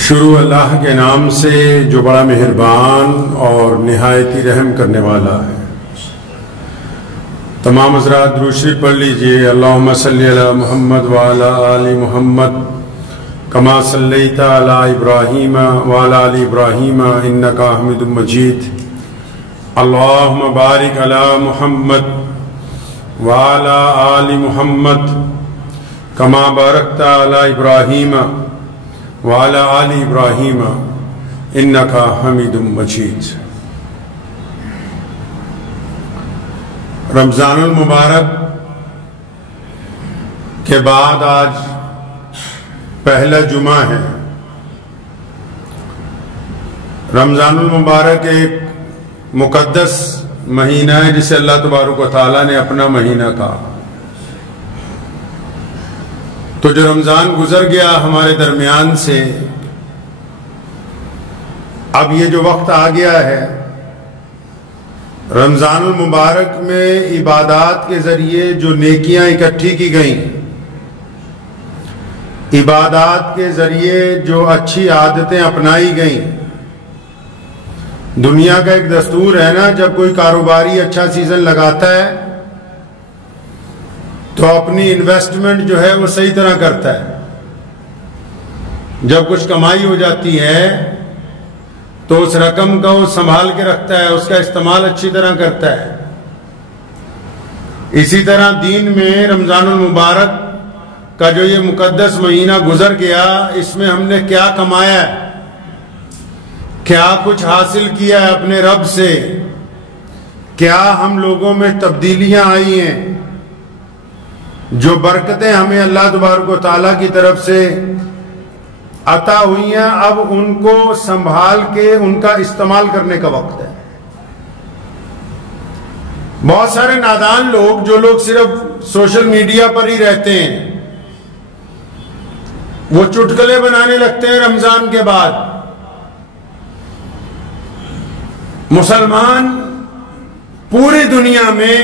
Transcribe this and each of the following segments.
شروع اللہ کے نام سے جو بڑا مہربان اور نہایت ہی رحم کرنے والا ہے۔ تمام حضرات درود شریف پڑھ لیجئے۔ اللہم صلی علی محمد وعلی آل محمد کما صلیت علی ابراہیم وعلی آل ابراہیم انکا حمید مجید۔ اللہم بارک علی محمد وعلی آل محمد کما بارکت علی ابراہیم وعلی آل ابراہیم انکا حمید مجید۔ رمضان المبارک کے بعد آج پہلا جمعہ ہے۔ رمضان المبارک ایک مقدس مہینہ ہے جسے اللہ تبارک و تعالیٰ نے اپنا مہینہ کہا۔ تو جو رمضان گزر گیا ہمارے درمیان سے، اب یہ جو وقت آ گیا ہے رمضان المبارک میں عبادات کے ذریعے جو نیکیاں اکٹھی کی گئیں، عبادات کے ذریعے جو اچھی عادتیں اپنائی گئیں۔ دنیا کا ایک دستور ہے نا، جب کوئی کاروباری اچھا سیزن لگاتا ہے تو اپنی انویسٹمنٹ جو ہے وہ صحیح طرح کرتا ہے۔ جب کچھ کمائی ہو جاتی ہے تو اس رقم کا وہ سنبھال کے رکھتا ہے، اس کا استعمال اچھی طرح کرتا ہے۔ اسی طرح دین میں رمضان المبارک کا جو یہ مقدس مہینہ گزر گیا، اس میں ہم نے کیا کمایا ہے، کیا کچھ حاصل کیا ہے اپنے رب سے، کیا ہم لوگوں میں تبدیلیاں آئی ہیں، جو برکتیں ہمیں اللہ تبارک و تعالیٰ کی طرف سے عطا ہوئی ہیں، اب ان کو سنبھال کے ان کا استعمال کرنے کا وقت ہے۔ بہت سارے نادان لوگ، جو لوگ صرف سوشل میڈیا پر ہی رہتے ہیں، وہ چٹکلے بنانے لگتے ہیں رمضان کے بعد۔ مسلمان پوری دنیا میں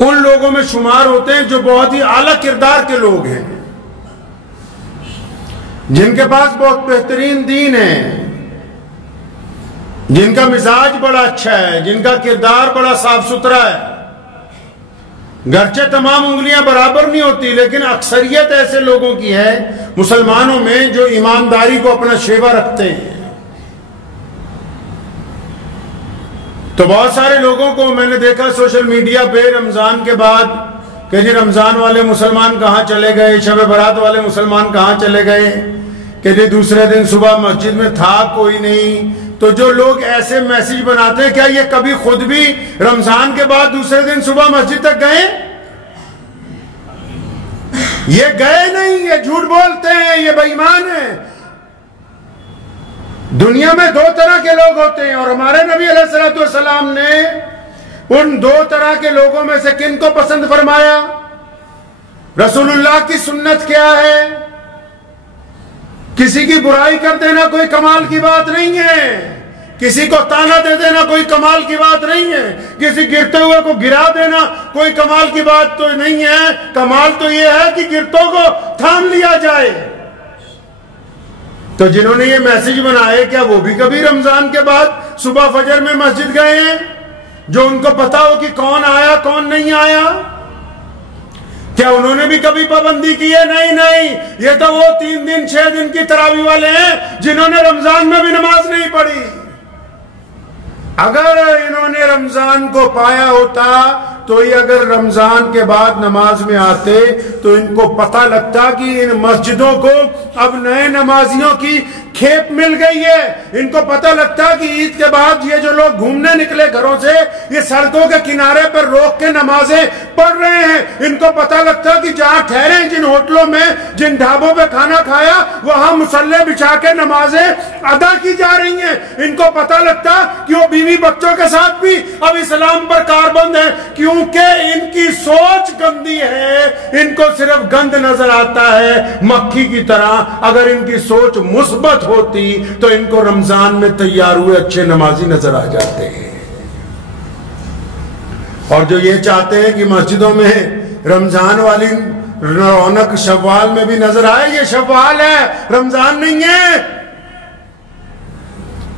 ان لوگوں میں شمار ہوتے ہیں جو بہت ہی اعلیٰ کردار کے لوگ ہیں، جن کے پاس بہت بہترین دین ہے، جن کا مزاج بڑا اچھا ہے، جن کا کردار بڑا صاف ستھرا ہے۔ گرچہ تمام انگلیاں برابر نہیں ہوتی، لیکن اکثریت ایسے لوگوں کی ہے مسلمانوں میں جو ایمانداری کو اپنا شیوا رکھتے ہیں۔ تو بہت سارے لوگوں کو میں نے دیکھا سوشل میڈیا پہ رمضان کے بعد کہ جی رمضان والے مسلمان کہاں چلے گئے، شب برات والے مسلمان کہاں چلے گئے، کہ جی دوسرے دن صبح مسجد میں تھا کوئی نہیں۔ تو جو لوگ ایسے میسج بناتے ہیں، کیا یہ کبھی خود بھی رمضان کے بعد دوسرے دن صبح مسجد تک گئے؟ یہ گئے نہیں، یہ جھوٹ بولتے ہیں، یہ بے ایمان ہیں۔ دنیا میں دو طرح کے لوگ ہوتے ہیں، اور ہمارے نبی علیہ الصلوۃ والسلام نے ان دو طرح کے لوگوں میں سے کن کو پسند فرمایا؟ رسول اللہ کی سنت کیا ہے؟ کسی کی برائی کر دینا کوئی کمال کی بات نہیں ہے، کسی کو تانا دے دینا کوئی کمال کی بات نہیں ہے، کسی گرتے ہوئے کو گرا دینا کوئی کمال کی بات تو نہیں ہے۔ کمال تو یہ ہے کہ گرتوں کو تھام لیا جائے۔ تو جنہوں نے یہ میسج بنائے، کیا وہ بھی کبھی رمضان کے بعد صبح فجر میں مسجد گئے ہیں، جو ان کو پتا ہو کہ کون آیا کون نہیں آیا؟ کیا انہوں نے بھی کبھی پابندی کی ہے؟ نہیں، یہ تو وہ 3 دن 6 دن کی تراویح والے ہیں جنہوں نے رمضان میں بھی نماز نہیں پڑھی۔ اگر انہوں نے رمضان کو پایا ہوتا تو یہ اگر رمضان کے بعد نماز میں آتے تو ان کو پتہ لگتا کہ ان مسجدوں کو اب نئے نمازیوں کی کھیپ مل گئی ہے۔ ان کو پتہ لگتا کہ عید کے بعد یہ جو لوگ گھومنے نکلے گھروں سے، یہ سڑکوں کے کنارے پر روک کے نمازیں پڑھ رہے ہیں۔ ان کو پتہ لگتا کہ جہاں ٹھہرے، جن ہوٹلوں میں، جن ڈھابوں پہ کھانا کھایا، وہاں مصلے بچھا کے نمازیں ادا کی جا رہی ہیں۔ ان کو پتہ لگتا کہ وہ بیوی بچوں کے ساتھ بھی اب اسلام پر کاربند ہے، کیونکہ ان کی سوچ گندی ہے، ان کو صرف گند نظر آتا ہے مکھی کی طرح۔ اگر ان کی سوچ مثبت ہوتی تو ان کو رمضان میں تیار ہوئے اچھے نمازی نظر آ جاتے ہیں۔ اور جو یہ چاہتے ہیں کہ مسجدوں میں رمضان والی رونق شوال میں بھی نظر آئے. یہ شوال ہے، رمضان نہیں ہے.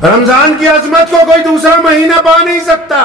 رمضان کی عظمت کو کوئی دوسرا مہینہ پا نہیں سکتا.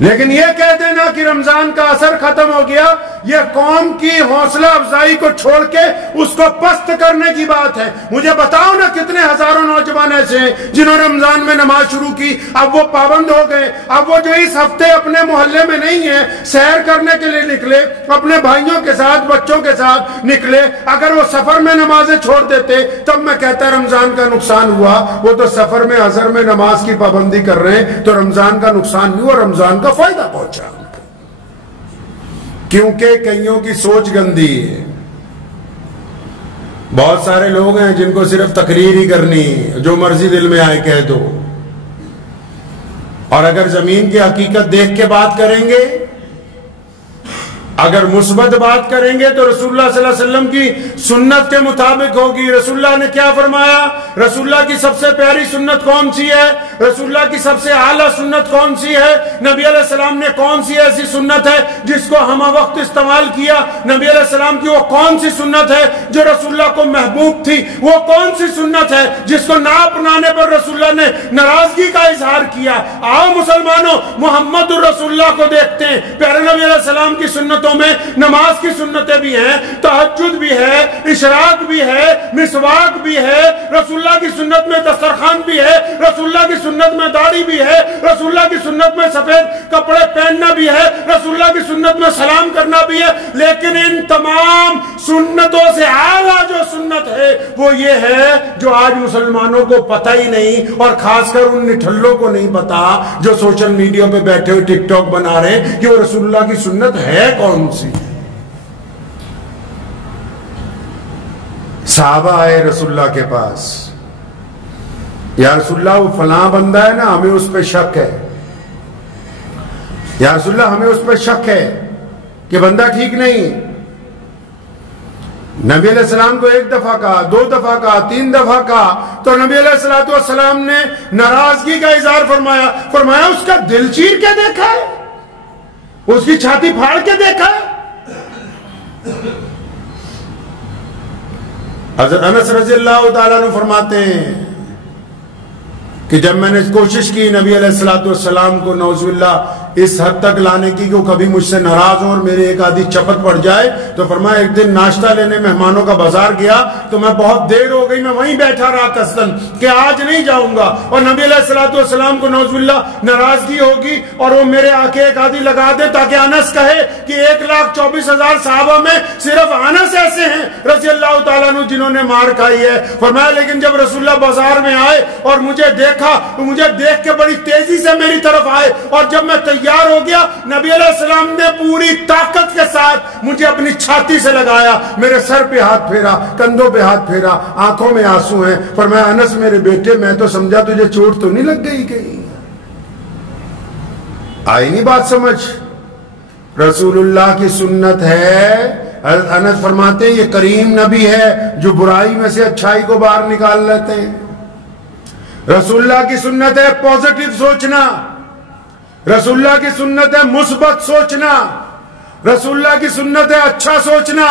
لیکن یہ کہہ دینا کہ رمضان کا اثر ختم ہو گیا، یہ قوم کی حوصلہ افزائی کو چھوڑ کے اس کو پست کرنے کی بات ہے. مجھے بتاؤ نا کتنے ہزاروں نوجوان ایسے ہیں جنہوں نے رمضان میں نماز شروع کی، اب وہ پابند ہو گئے. اب وہ جو اس ہفتے اپنے محلے میں نہیں ہیں، سیر کرنے کے لیے نکلے، اپنے بھائیوں کے ساتھ بچوں کے ساتھ نکلے، اگر وہ سفر میں نمازیں چھوڑ دیتے تب میں کہتا رمضان کا نقصان ہوا. وہ تو سفر میں اثر میں نماز کی پابندی کر رہے ہیں، تو رمضان کا نقصان نہیں ہوا، رمضان کا فائدہ پہنچا. کیونکہ کئیوں کی سوچ گندی ہے. بہت سارے لوگ ہیں جن کو صرف تقریر ہی کرنی، جو مرضی دل میں آئے کہہ دو. اور اگر زمین کی حقیقت دیکھ کے بات کریں گے، اگر مثبت بات کریں گے تو رسول اللہ صلی اللہ علیہ وسلم کی سنت کے مطابق ہوگی. رسول اللہ نے کیا فرمایا؟ رسول اللہ کی سب سے پیاری سنت کون سی ہے؟ رسول اللہ کی سب سے اعلیٰ سنت کون سی ہے؟ نبی علیہ السلام نے کون سی ایسی سنت ہے جس کو ہم وقت استعمال کیا؟ نبی علیہ السلام کی وہ کون سی سنت ہے جو رسول اللہ کو محبوب تھی؟ وہ کون سی سنت ہے جس کو نہ اپنانے پر رسول اللہ نے ناراضگی کا اظہار کیا؟ آؤ مسلمانوں، محمد الرسول اللہ کو دیکھتے ہیں. پیارے نبی علیہ السلام کی سنت میں نماز کی سنتیں بھی ہیں، تہجد بھی ہے، اشراق بھی ہے، مسواک بھی ہے. رسول اللہ کی سنت میں دسترخوان بھی ہے، رسول اللہ کی سنت میں داڑھی بھی ہے، رسول اللہ کی سنت میں سفید کپڑے پہننا بھی ہے، رسول اللہ کی سنت میں سلام کرنا بھی ہے. لیکن ان تمام سنتوں سے اعلیٰ جو سنت ہے وہ یہ ہے جو آج مسلمانوں کو پتہ ہی نہیں، اور خاص کر ان نٹھلوں کو نہیں پتا جو سوشل میڈیا پہ بیٹھے ہوئے ٹک ٹاک بنا رہے ہیں کہ وہ رسول اللہ کی سنت ہے کون سی. صحابہ آئے رسول اللہ کے پاس، یا رسول اللہ وہ فلاں بندہ ہے نا، ہمیں اس پہ شک ہے. یا رسول اللہ ہمیں اس پہ شک ہے کہ بندہ ٹھیک نہیں. نبی علیہ السلام کو 1 دفعہ کہا، 2 دفعہ کہا، 3 دفعہ کہا، تو نبی علیہ السلام نے ناراضگی کا اظہار فرمایا اس کا دل چیر کے دیکھا ہے، اس کی چھاتی پھاڑ کے دیکھا ہے. حضرت انس رضی اللہ تعالیٰ عنہ فرماتے ہیں کہ جب میں نے کوشش کی نبی علیہ السلام کو نعوذ باللہ اس حد تک لانے کی کہ وہ کبھی مجھ سے ناراض ہوں اور میرے ایک آدھی چپت پڑ جائے، تو فرمایا ایک دن ناشتہ لینے مہمانوں کا بازار گیا تو میں بہت دیر ہو گئی، میں وہیں بیٹھا رہا قصدن کہ آج نہیں جاؤں گا، اور نبی علیہ السلام کو نعوذ باللہ ناراضگی ہوگی اور وہ میرے آکے ایک آدھی لگا دے تاکہ انس کہے کہ 1,24,000 صحابہ میں صرف انس ایسے ہیں رضی اللہ تعالیٰ عنہ جنہوں نے مار کھائی ہے. فرمایا لیکن جب رسول اللہ بازار میں آئے اور مجھے دیکھا تو مجھے دیکھ کے بڑی تیزی سے میری طرف آئے، اور جب میں تیار ہو گیا نبی علیہ السلام نے پوری طاقت کے ساتھ مجھے اپنی چھاتی سے لگایا، میرے سر پہ ہاتھ پھیرا، کندھوں پہ ہاتھ پھیرا، آنکھوں میں آنسو ہیں. فرمایا انس میرے بیٹے میں تو سمجھا تجھے چوٹ تو نہیں لگ گئی کہیں. آئی نہیں بات سمجھ؟ رسول اللہ کی سنت ہے. انس فرماتے ہیں یہ کریم نبی ہے جو برائی میں سے اچھائی کو باہر نکال لیتے ہیں. رسول اللہ کی سنت ہے پازیٹیو سوچنا، رسول اللہ کی سنت ہے مثبت سوچنا، رسول اللہ کی سنت ہے اچھا سوچنا،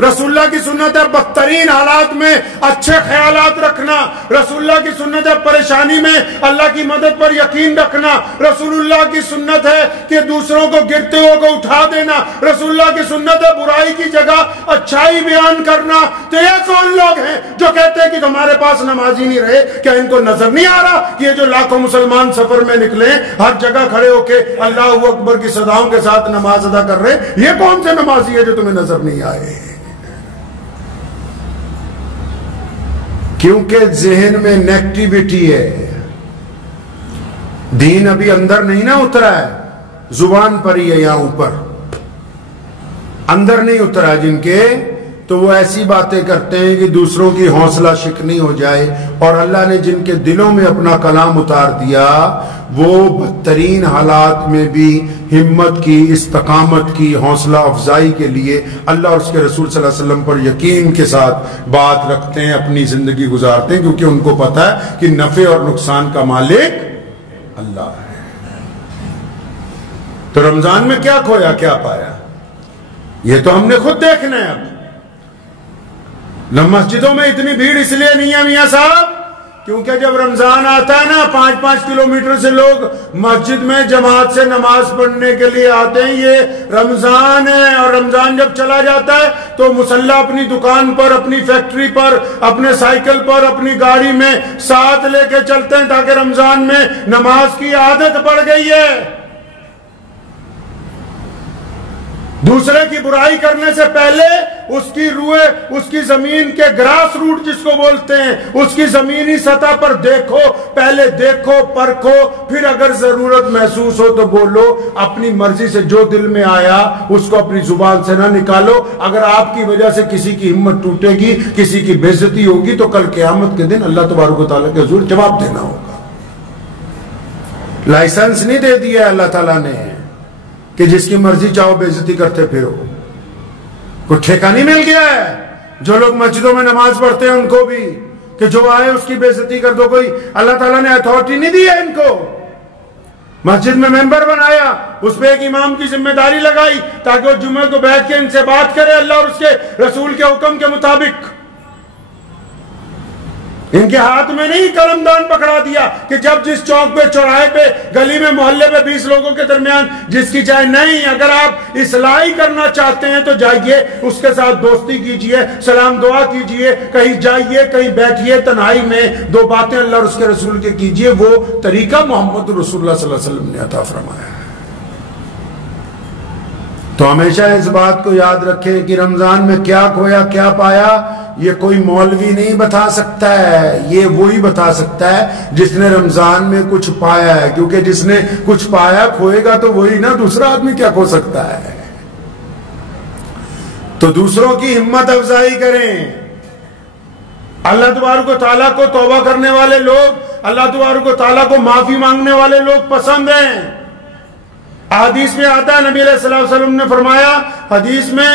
رسول اللہ کی سنت ہے بدترین حالات میں اچھے خیالات رکھنا، رسول اللہ کی سنت ہے پریشانی میں اللہ کی مدد پر یقین رکھنا، رسول اللہ کی سنت ہے کہ دوسروں کو گرتے ہوئے کو اٹھا دینا، رسول اللہ کی سنت ہے برائی کی جگہ اچھائی بیان کرنا. تو یہ کون لوگ ہیں جو کہتے ہیں کہ ہمارے پاس نمازی نہیں رہے؟ کیا ان کو نظر نہیں آ رہا کہ یہ جو لاکھوں مسلمان سفر میں نکلے ہر جگہ کھڑے ہو کے اللہ اکبر کی صداؤں کے ساتھ نماز ادا کر رہے ہیں؟ یہ کون سے نمازی ہے جو تمہیں نظر نہیں آئے؟ کیونکہ ذہن میں نیگیٹیوٹی ہے، دین ابھی اندر نہیں نہ اترا ہے، زبان پر ہی ہے، یہاں اوپر اندر نہیں اترا جن کے، تو وہ ایسی باتیں کرتے ہیں کہ دوسروں کی حوصلہ شکنی ہو جائے. اور اللہ نے جن کے دلوں میں اپنا کلام اتار دیا وہ بدترین حالات میں بھی ہمت کی، استقامت کی، حوصلہ افزائی کے لیے اللہ اور اس کے رسول صلی اللہ علیہ وسلم پر یقین کے ساتھ بات رکھتے ہیں، اپنی زندگی گزارتے ہیں، کیونکہ ان کو پتا ہے کہ نفع اور نقصان کا مالک اللہ ہے. تو رمضان میں کیا کھویا کیا پایا؟ یہ تو ہم نے خود دیکھنا ہے. اب مسجدوں میں اتنی بھیڑ اس لیے نہیں ہے میاں صاحب کیونکہ جب رمضان آتا ہے نا 5-5 کلومیٹر سے لوگ مسجد میں جماعت سے نماز پڑھنے کے لیے آتے ہیں. یہ رمضان ہے اور رمضان جب چلا جاتا ہے تو مصلی اپنی دکان پر, اپنی فیکٹری پر, اپنے سائیکل پر, اپنی گاڑی میں ساتھ لے کے چلتے ہیں تاکہ رمضان میں نماز کی عادت پڑ گئی ہے. دوسرے کی برائی کرنے سے پہلے اس کی روح, اس کی زمین کے گراس روٹ جس کو بولتے ہیں, اس کی زمینی سطح پر دیکھو, پہلے دیکھو, پرکھو, پھر اگر ضرورت محسوس ہو تو بولو. اپنی مرضی سے جو دل میں آیا اس کو اپنی زبان سے نہ نکالو. اگر آپ کی وجہ سے کسی کی ہمت ٹوٹے گی, کسی کی بے عزتی ہوگی تو کل قیامت کے دن اللہ تبارک و تعالیٰ کے حضور جواب دینا ہوگا. لائسنس نہیں دے دیا اللہ تعالیٰ نے کہ جس کی مرضی چاہو بے عزتی کرتے پھرو. کوئی ٹھیکہ نہیں مل گیا ہے جو لوگ مسجدوں میں نماز پڑھتے ہیں ان کو بھی کہ جو آئے اس کی بے عزتی کر دو. کوئی اللہ تعالیٰ نے اتھارٹی نہیں دی ہے ان کو. مسجد میں ممبر بنایا, اس پہ ایک امام کی ذمہ داری لگائی تاکہ وہ جمعے کو بیٹھ کے ان سے بات کرے اللہ اور اس کے رسول کے حکم کے مطابق. ان کے ہاتھ میں نہیں قلم دان پکڑا دیا کہ جب جس چوک پہ, چوراہے پہ, گلی میں, محلے پہ 20 لوگوں کے درمیان جس کی چاہے. نہیں, اگر آپ اصلاحی کرنا چاہتے ہیں تو جائیے اس کے ساتھ دوستی کیجئے, سلام دعا کیجئے, کہیں جائیے, کہیں بیٹھیے, تنہائی میں 2 باتیں اللہ اور اس کے رسول کے کیجئے. وہ طریقہ محمد رسول اللہ صلی اللہ علیہ وسلم نے عطا فرمایا ہے. تو ہمیشہ اس بات کو یاد رکھیں کہ رمضان میں کیا کھویا کیا پایا یہ کوئی مولوی نہیں بتا سکتا ہے. یہ وہی بتا سکتا ہے جس نے رمضان میں کچھ پایا ہے, کیونکہ جس نے کچھ پایا کھوئے گا تو وہی نا, دوسرا آدمی کیا کھو سکتا ہے. تو دوسروں کی ہمت افزائی کریں. اللہ تبارک و تعالیٰ کو توبہ کرنے والے لوگ, اللہ تبارک و تعالیٰ کو معافی مانگنے والے لوگ پسند ہیں. حدیث میں آتا ہے, نبی علیہ الصلوۃ والسلام نے فرمایا, حدیث میں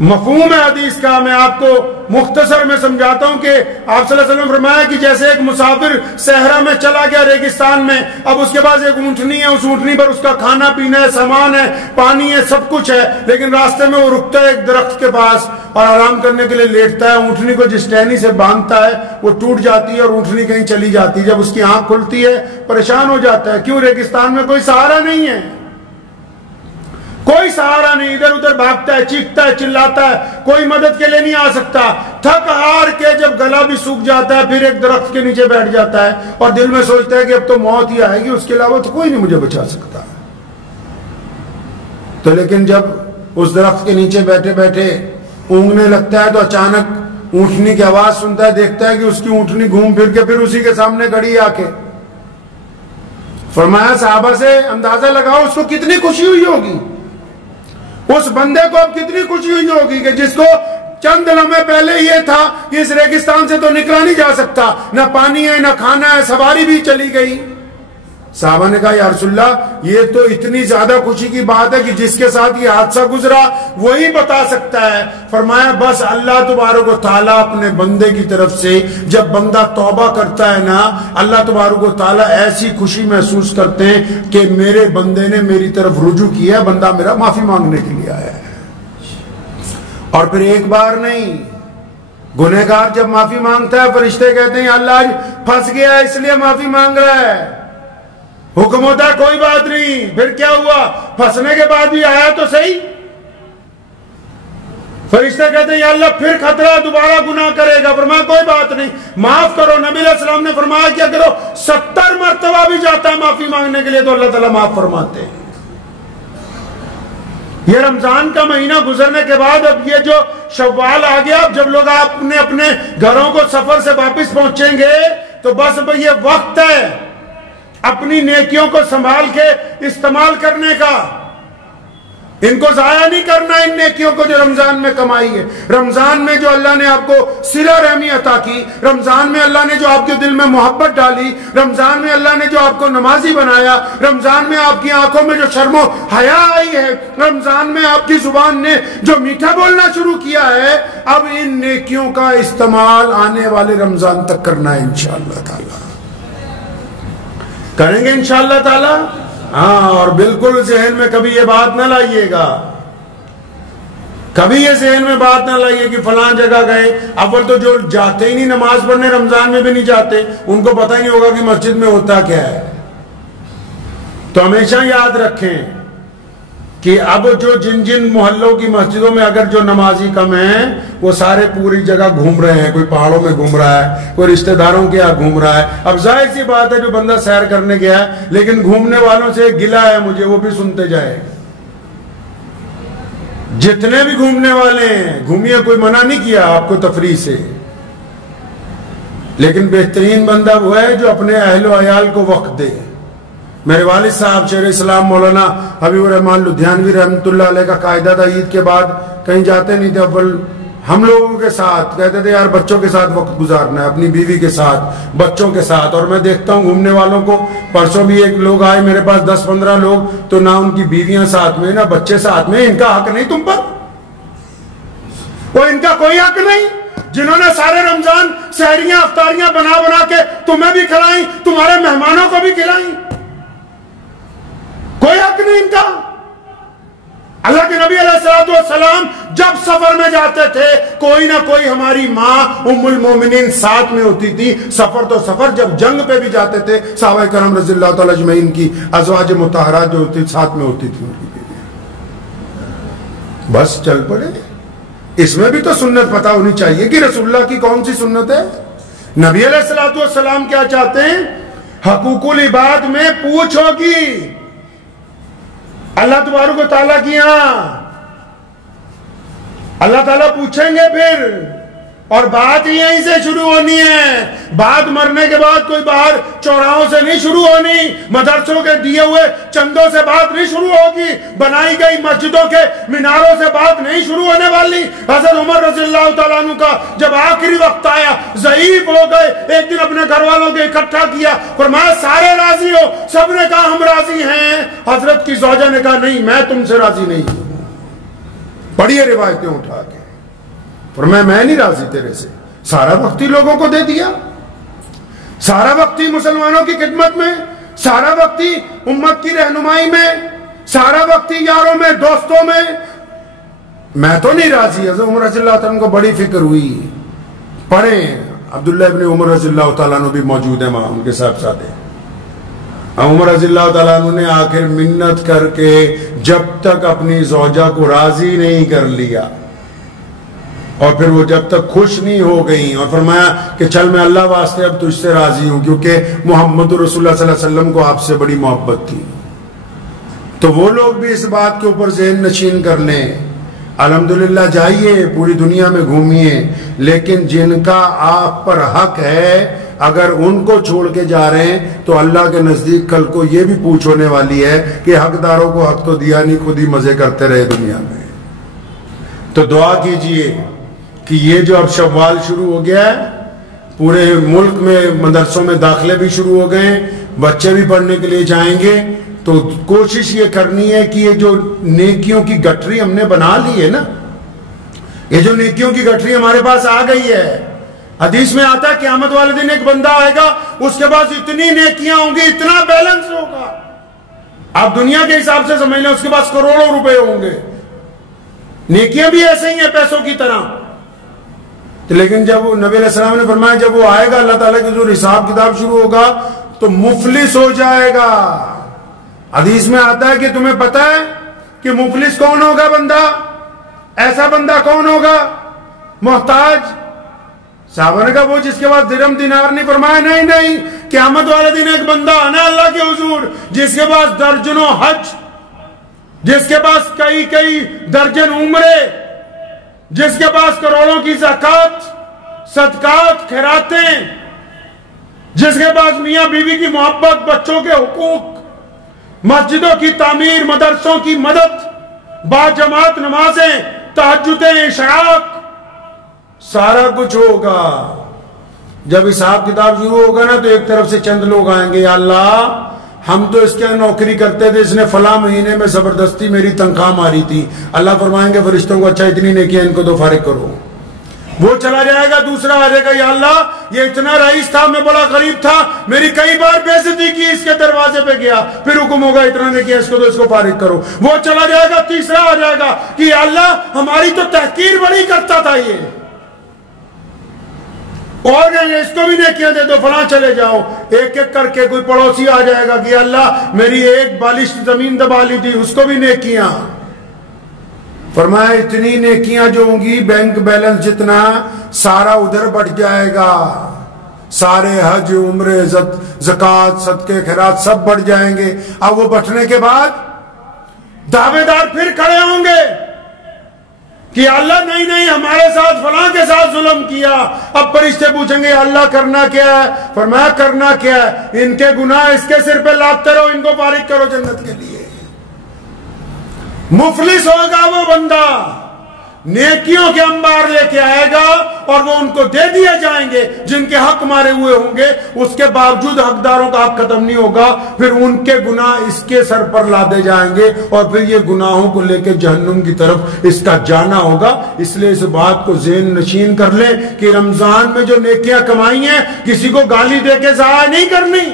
مفہوم ہے حدیث کا میں آپ کو مختصر میں سمجھاتا ہوں کہ آپ صلی اللہ علیہ وسلم نے فرمایا کہ جیسے ایک مسافر صحرا میں چلا گیا, ریگستان میں, اب اس کے پاس ایک اونٹنی ہے, اس اونٹنی پر اس کا کھانا پینا ہے, سامان ہے, پانی ہے, سب کچھ ہے, لیکن راستے میں وہ رکتا ہے ایک درخت کے پاس اور آرام کرنے کے لیے لیٹتا ہے. اونٹنی کو جس ٹہنی سے باندھتا ہے وہ ٹوٹ جاتی ہے اور اونٹنی کہیں چلی جاتی ہے. جب اس کی آنکھ کھلتی ہے پریشان ہو جاتا ہے, کیوں؟ ریگستان میں کوئی سہارا نہیں ہے, کوئی سہارا نہیں, ادھر ادھر بھاگتا ہے, چیختا ہے, چلاتا ہے, کوئی مدد کے لیے نہیں آ سکتا. تھک ہار کے جب گلا بھی سوکھ جاتا ہے پھر ایک درخت کے نیچے بیٹھ جاتا ہے اور دل میں سوچتا ہے کہ اب تو موت ہی آئے گی, اس کے علاوہ تو کوئی نہیں مجھے بچا سکتا. تو لیکن جب اس درخت کے نیچے بیٹھے بیٹھے اونگنے لگتا ہے تو اچانک اونٹنی کی آواز سنتا ہے, دیکھتا ہے کہ اس کی اونٹنی گھوم پھر کے پھر اسی کے سامنے کھڑی آ کے. فرمایا صحابہ سے اندازہ لگاؤ اس کو کتنی خوشی ہوئی ہوگی, اس بندے کو اب کتنی خوشی ہوئی ہوگی کہ جس کو چند لمحے پہلے یہ تھا کہ اس ریگستان سے تو نکلا نہیں جا سکتا, نہ پانی ہے, نہ کھانا ہے, سواری بھی چلی گئی. صحابہ نے کہا یا رسول اللہ یہ تو اتنی زیادہ خوشی کی بات ہے کہ جس کے ساتھ یہ حادثہ گزرا وہی بتا سکتا ہے. فرمایا بس اللہ تبارک و تعالیٰ اپنے بندے کی طرف سے جب بندہ توبہ کرتا ہے نا, اللہ تبارک و تعالیٰ ایسی خوشی محسوس کرتے ہیں کہ میرے بندے نے میری طرف رجوع کیا ہے, بندہ میرا معافی مانگنے کے لیے آیا ہے. اور پھر ایک بار نہیں, گنہگار جب معافی مانگتا ہے فرشتے کہتے ہیں اللہ آج پھنس گیا اس لیے معافی مانگ رہا ہے. حکم ہوتا ہے کوئی بات نہیں, پھر کیا ہوا, پھنسنے کے بعد بھی آیا تو صحیح. فرشتے کہتے ہیں یا اللہ پھر خطرہ دوبارہ گناہ کرے گا. فرمایا کوئی بات نہیں, معاف کرو. نبی علیہ السلام نے فرمایا کیا کرو, 70 مرتبہ بھی جاتا ہے معافی مانگنے کے لیے تو اللہ تعالیٰ معاف فرماتے ہیں. یہ رمضان کا مہینہ گزرنے کے بعد اب یہ جو شوال آ گیا, اب جب لوگ اپنے گھروں کو سفر سے واپس پہنچیں گے تو بس یہ وقت ہے اپنی نیکیوں کو سنبھال کے استعمال کرنے کا. ان کو ضائع نہیں کرنا, ان نیکیوں کو جو رمضان میں کمائی ہے. رمضان میں جو اللہ نے آپ کو صلہ رحمی عطا کی, رمضان میں اللہ نے جو آپ کے دل میں محبت ڈالی, رمضان میں اللہ نے جو آپ کو نمازی بنایا, رمضان میں آپ کی آنکھوں میں جو شرم و حیا آئی ہے, رمضان میں آپ کی زبان نے جو میٹھا بولنا شروع کیا ہے, اب ان نیکیوں کا استعمال آنے والے رمضان تک کرنا ہے انشاءاللہ تعالی. کریں گے انشاءاللہ تعالی. ہاں, اور بالکل ذہن میں کبھی یہ بات نہ لائیے گا کبھی یہ ذہن میں بات نہ لائیے کہ فلان جگہ گئے. اول تو جو جاتے ہی نہیں نماز پڑھنے رمضان میں بھی نہیں جاتے, ان کو پتہ ہی نہیں ہوگا کہ مسجد میں ہوتا کیا ہے. تو ہمیشہ یاد رکھیں کہ اب جو جن جن محلوں کی مسجدوں میں اگر جو نمازی کم ہیں وہ سارے پوری جگہ گھوم رہے ہیں, کوئی پہاڑوں میں گھوم رہا ہے, کوئی رشتہ داروں کے یہاں گھوم رہا ہے. اب ظاہر سی بات ہے جو بندہ سیر کرنے گیا ہے لیکن گھومنے والوں سے گلہ ہے مجھے, وہ بھی سنتے جائے. جتنے بھی گھومنے والے ہیں گھومیے, کوئی منع نہیں کیا آپ کو تفریح سے, لیکن بہترین بندہ وہ ہے جو اپنے اہل و عیال کو وقت دے. میرے والد صاحب شیخ اسلام مولانا حبیب الرحمان لدھیانوی رحمۃ اللہ علیہ کا قاعدہ تھا, عید کے بعد کہیں جاتے نہیں تھے, اول ہم لوگوں کے ساتھ کہتے تھے یار بچوں کے ساتھ وقت گزارنا ہے, اپنی بیوی کے ساتھ, بچوں کے ساتھ. اور میں دیکھتا ہوں گھومنے والوں کو, پرسوں بھی ایک لوگ آئے میرے پاس 10-15 لوگ, تو نہ ان کی بیویاں ساتھ میں نہ بچے ساتھ میں. ان کا حق نہیں تم پر, وہ ان کا کوئی حق نہیں جنہوں نے سارے رمضان سحریاں افطاریاں بنا بنا کے تمہیں بھی کھلائیں, تمہارے مہمانوں کو بھی کھلائیں. کوئی حق نہیں ان کا. اللہ کے نبی علیہ السلام جب سفر میں جاتے تھے کوئی نہ کوئی ہماری ماں ام المومنین ساتھ میں ہوتی تھی. سفر تو سفر, جب جنگ پہ بھی جاتے تھے صحابہ کرام رضی اللہ تعالی اجمعین کی ازواج مطہرات جو ہوتی ساتھ میں ہوتی تھی ان کی. بس چل پڑے. اس میں بھی تو سنت پتہ ہونی چاہیے کہ رسول اللہ کی کون سی سنت ہے. نبی علیہ السلام کیا چاہتے ہیں؟ حقوق العباد میں پوچھ ہوگی اللہ تبارک و تعالیٰ کی. یہاں اللہ تعالیٰ پوچھیں گے پھر, اور بات یہیں سے شروع ہونی ہے. بات مرنے کے بعد کوئی باہر چوراہوں سے نہیں شروع ہونی, مدرسوں کے دیے ہوئے چندوں سے بات نہیں شروع ہوگی, بنائی گئی مسجدوں کے میناروں سے بات نہیں شروع ہونے والی. حضرت عمر رضی اللہ تعالیٰ عنہ کا جب آخری وقت آیا, ضعیف ہو گئے, ایک دن اپنے گھر والوں کو اکٹھا کیا, فرمایا سارے راضی ہو؟ سب نے کہا ہم راضی ہیں. حضرت کی زوجہ نے کہا نہیں, میں تم سے راضی نہیں ہوں. پڑھیے روایتیں اٹھا کے, فرمایا میں نہیں راضی تیرے سے. سارا وقت ہی لوگوں کو دے دیا, سارا وقت ہی مسلمانوں کی خدمت میں, سارا وقت ہی امت کی رہنمائی میں, سارا وقت ہی یاروں میں دوستوں میں, میں تو نہیں راضی. حضرت عمر رضی اللہ تعالیٰ کو بڑی فکر ہوئی. پڑھیں, عبداللہ ابن عمر رضی اللہ تعالیٰ عنہ بھی موجود ہیں وہاں, ان کے صاحب ساتھ. عمر رضی اللہ تعالیٰ عنہ نے آخر منت کر کے جب تک اپنی زوجہ کو راضی نہیں کر لیا, اور پھر وہ جب تک خوش نہیں ہو گئی, اور فرمایا کہ چل میں اللہ واسطے اب تجھ سے راضی ہوں, کیونکہ محمد رسول اللہ صلی اللہ علیہ وسلم کو آپ سے بڑی محبت تھی. تو وہ لوگ بھی اس بات کے اوپر ذہن نشین کر لیں. الحمدللہ جائیے پوری دنیا میں گھومیے, لیکن جن کا آپ پر حق ہے اگر ان کو چھوڑ کے جا رہے ہیں تو اللہ کے نزدیک کل کو یہ بھی پوچھ ہونے والی ہے کہ حقداروں کو حق تو دیا نہیں, خود ہی مزے کرتے رہے دنیا میں. تو دعا کیجئے کہ یہ جو اب شوال شروع ہو گیا ہے, پورے ملک میں مدرسوں میں داخلے بھی شروع ہو گئے, بچے بھی پڑھنے کے لیے جائیں گے, تو کوشش یہ کرنی ہے کہ یہ جو نیکیوں کی گٹھری ہم نے بنا لی ہے نا, یہ جو نیکیوں کی گٹھری ہمارے پاس آ گئی ہے. حدیث میں آتا ہے قیامت والے دن ایک بندہ آئے گا, اس کے پاس اتنی نیکیاں ہوں گی, اتنا بیلنس ہوگا, آپ دنیا کے حساب سے سمجھ لیں اس کے پاس کروڑوں روپے ہوں گے. نیکیاں بھی ایسے ہی ہیں پیسوں کی طرح. لیکن جب نبی علیہ السلام نے فرمایا جب وہ آئے گا اللہ تعالیٰ کی جو حساب کتاب شروع ہوگا تو مفلس ہو جائے گا. حدیث میں آتا ہے کہ تمہیں پتہ ہے کہ مفلس کون ہوگا بندہ, ایسا بندہ کون ہوگا محتاج؟ صحابہ نے کہا وہ جس کے پاس درہم دینار نہیں. فرمایا نہیں, قیامت والے دن ایک بندہ آنا اللہ کے حضور جس کے پاس درجنوں حج, جس کے پاس کئی درجن عمرے, جس کے پاس کروڑوں کی زکات, صدقات, خیراتیں, جس کے پاس میاں بیوی کی محبت, بچوں کے حقوق, مسجدوں کی تعمیر, مدرسوں کی مدد, با جماعت نمازیں, تہجدیں, اشراق, سارا کچھ ہوگا. جب حساب کتاب شروع ہوگا نا تو ایک طرف سے چند لوگ آئیں گے, یا اللہ ہم تو اس کے نوکری کرتے تھے, اس نے فلاں مہینے میں زبردستی میری تنخواہ ماری تھی. اللہ فرمائیں گے فرشتوں کو اچھا اتنی نیکیاں ان کو تو فارغ کرو. وہ چلا جائے گا، دوسرا آ جائے گا، یا اللہ یہ اتنا رئیس تھا، میں بڑا غریب تھا، میری کئی بار بے عزتی کی، اس کے دروازے پہ گیا، پھر حکم ہوگا اتنا نے کیا، اس کو تو اس کو فارغ کرو۔ وہ چلا جائے گا، تیسرا آ جائے گا کہ یا اللہ ہماری تو تحقیر بڑی کرتا تھا یہ، اور اس کو بھی نیکیاں دے دو، فلاں چلے جاؤ۔ ایک ایک کر کے کوئی پڑوسی آ جائے گا کہ اللہ میری ایک بالش زمین دبا لی تھی، اس کو بھی نیکیاں۔ فرمایا اتنی نیکیاں جو ہوں گی، بینک بیلنس جتنا سارا ادھر بڑھ جائے گا، سارے حج عمرے زکوٰۃ صدقے خیرات سب بڑھ جائیں گے۔ اب وہ بٹھنے کے بعد دعوے دار پھر کھڑے ہوں گے کہ اللہ نہیں ہمارے ساتھ فلاں کے ساتھ ظلم کیا۔ اب فرشتے پوچھیں گے اللہ کرنا کیا ہے؟ فرمایا کرنا کیا ہے، ان کے گناہ اس کے سر پہ لاتے رہو، ان کو فارغ کرو جنت کے لیے۔ مفلس ہوگا وہ بندہ، نیکیوں کے انبار لے کے آئے گا اور وہ ان کو دے دیے جائیں گے جن کے حق مارے ہوئے ہوں گے، اس کے باوجود حقداروں کا حق ختم نہیں ہوگا، پھر ان کے گناہ اس کے سر پر لادے جائیں گے اور پھر یہ گناہوں کو لے کے جہنم کی طرف اس کا جانا ہوگا۔ اس لیے اس بات کو ذہن نشین کر لیں کہ رمضان میں جو نیکیاں کمائی ہیں کسی کو گالی دے کے ضائع نہیں کرنی،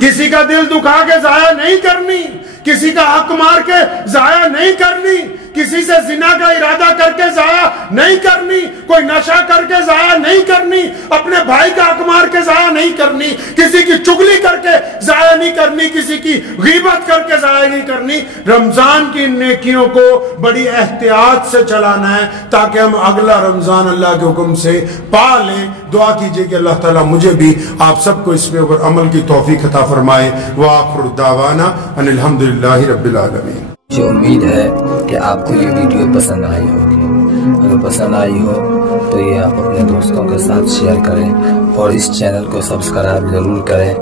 کسی کا دل دکھا کے ضائع نہیں کرنی، کسی کا حق مار کے ضائع نہیں کرنی، کسی سے زنا کا ارادہ کر کے ضائع نہیں کرنی، کوئی نشہ کر کے ضائع نہیں کرنی، اپنے بھائی کا حق مار کے ضائع نہیں کرنی، کسی کی چغلی کر کے ضائع نہیں کرنی، کسی کی غیبت کر کے ضائع نہیں کرنی۔ رمضان کی نیکیوں کو بڑی احتیاط سے چلانا ہے تاکہ ہم اگلا رمضان اللہ کے حکم سے پا لیں۔ دعا کیجئے کہ اللہ تعالیٰ مجھے بھی آپ سب کو اس پہ عمل کی توفیق عطا فرمائے۔ وآخر دعوانا ان الحمدللہ رب العالمین۔ مجھے امید ہے کہ آپ کو یہ ویڈیو پسند آئی ہوگی، اگر پسند آئی ہو تو یہ آپ اپنے دوستوں کے ساتھ شیئر کریں اور اس چینل کو سبسکرائب ضرور کریں۔